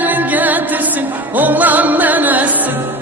gelin getirsin Oğlan ben essin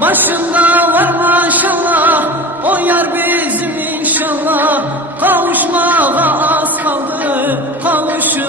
Başında var maşallah O yer bizim inşallah. Kavuşmağa az kaldı Kavuşun